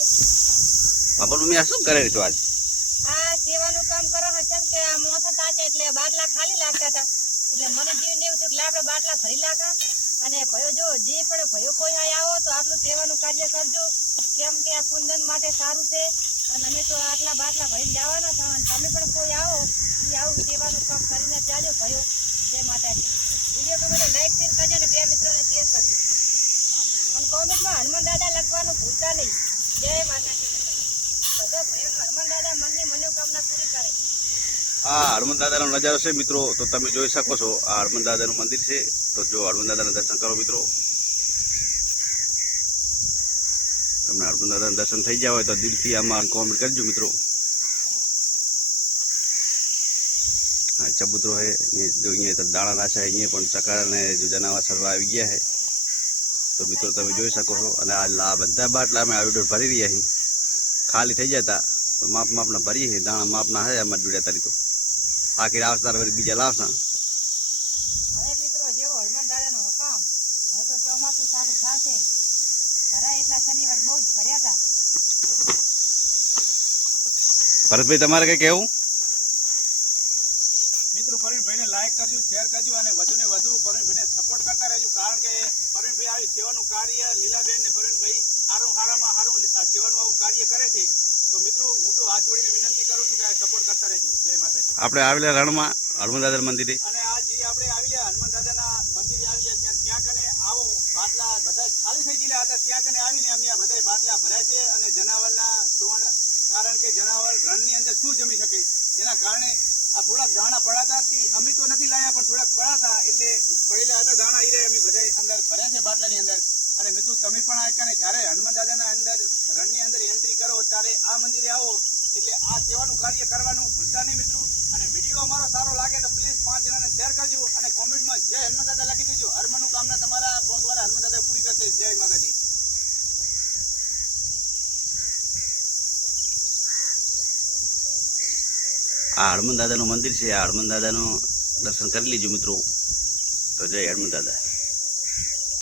બાપા મમ્મી આ શું કરે છો આજ? આ સેવાનું કામ કરો હચમ કે આ મોસા તાચે એટલે બાટલા ખાલી લાગતા હતા એટલે મને જીવ ને એવું થયું કે આપણે બાટલા ભરી લાખા અને ભયો જો જે પણ ભયો કોઈ અહીં આવો તો આટલું સેવાનું કાર્ય કરજો કેમ કે આ કુંદન માટે સારું છે અને અમે તો આટલા બાટલા ભરીને જવાના છો અને તમે પણ કોઈ આવો એ આવું સેવાનું કામ કરીને જાજો ભયો. જય માતાજી. વિડીયો ગમે તો લાઈક શેર કરજો અને બે મિત્રોને શેર કરજો અને કોમેન્ટમાં હનુમાન દાદા લખવાનું ભૂલતા નહીં. જય માતાજી. બધો ભયો હનુમાન દાદા મનની મનોકામના પૂરી કરે. આ હનુમાન દાદાનો નજારો છે મિત્રો, તો તમે જોઈ શકો છો. આ હનુમાન દાદાનું મંદિર છે, તો જો હનુમાન દાદાના દર્શન કરો મિત્રો. તમને હનુમાન દાદાના દર્શન થઈ ગયા હોય તો દિલથી આમાં કોમેન્ટ કરજો મિત્રો. હા, ચબૂતરો છે જો, અહીંયા તો દાણા નાશા, અહીંયા પણ ચકાર અને જો જનાવર સરવા આવી ગયા છે, તો મિત્રો તમે જોઈ શકો છો. અને આ બધા બાટલા અમે આવીડોર ભરી રહ્યા છીએ, ખાલી થઈ જતા માપના ભરીએ છીએ. દાણા માપના છે અમારા જોડ્યા તારી તો આખી આવતા વળી બીજા લાવશા. હવે મિત્રો જેવો હનુમાન દાદાનો હુકમ, હવે તો ચોમાસું ચાલુ થશે. ખરા એટલા શનિવાર બહુ જ ભર્યા હતા. ભરતભાઈ તમારે કઈ કહેવું? મિત્રો પરવીનભાઈને લાઈક કરજો, શેર કરજો અને વધુ ને વધુ પરવીનભાઈને સપોર્ટ કરતા રહેજો. કારણ કે પરવીનભાઈ આવી સેવાનું કાર્ય, લીલાબેન ને પરવીનભાઈ હારામાં હારું સેવાનું આવું કાર્ય કરે છે. તો મિત્રો હું તો હાથ જોડીને વિનંતી કરું છું કે આ સપોર્ટ કરતા રહેજો. જય માતાજી. આપણે આવેલા રણમાં હનુમાન દાદા મંદિરે, અને આ જે આપણે આવી ગયા હનુમાન દાદાના મંદિરે આવી ગયા ત્યાં કને આવો બાટલા બધા ખાલી થઈ ગયેલા હતા, ત્યાં કને આવીને અમે આ બધા બાટલા ભર્યા છે. અને જનાવરના ચોણ, કારણ કે જનાવર રણની અંદર શું જમી શકે એના કારણે આ થોડાક દાણા પડાતા અમે તો નથી લાયા, પણ થોડાક પડાતા એટલે પડેલા હતા દાણા ઈ અમે બધા અંદર ભર્યા છે બાટલાની અંદર. અને મિત્રો તમે પણ આ કારણે જ્યારે હનુમાન દાદાના અંદર રણની અંદર એન્ટ્રી કરો ત્યારે આ મંદિરે આવો એટલે આ સેવાનું કાર્ય કરવાનું ભૂલતા નહીં મિત્રો. અને વિડીયો અમારો સારો લાગે તો પ્લીઝ 5 જણાને શેર કરજો અને કોમેન્ટમાં જય હનુમાન દાદા લખી દેજો. હર મનોકામના તમારા પોંગવાળા હનુમાન દાદા પૂરી કરશે. જય માતાજી. આ હનુમાન દાદાનું મંદિર છે. આ હનુમાન દાદાનું દર્શન કરી લીજો મિત્રો. તો જય હનુમાન દાદા.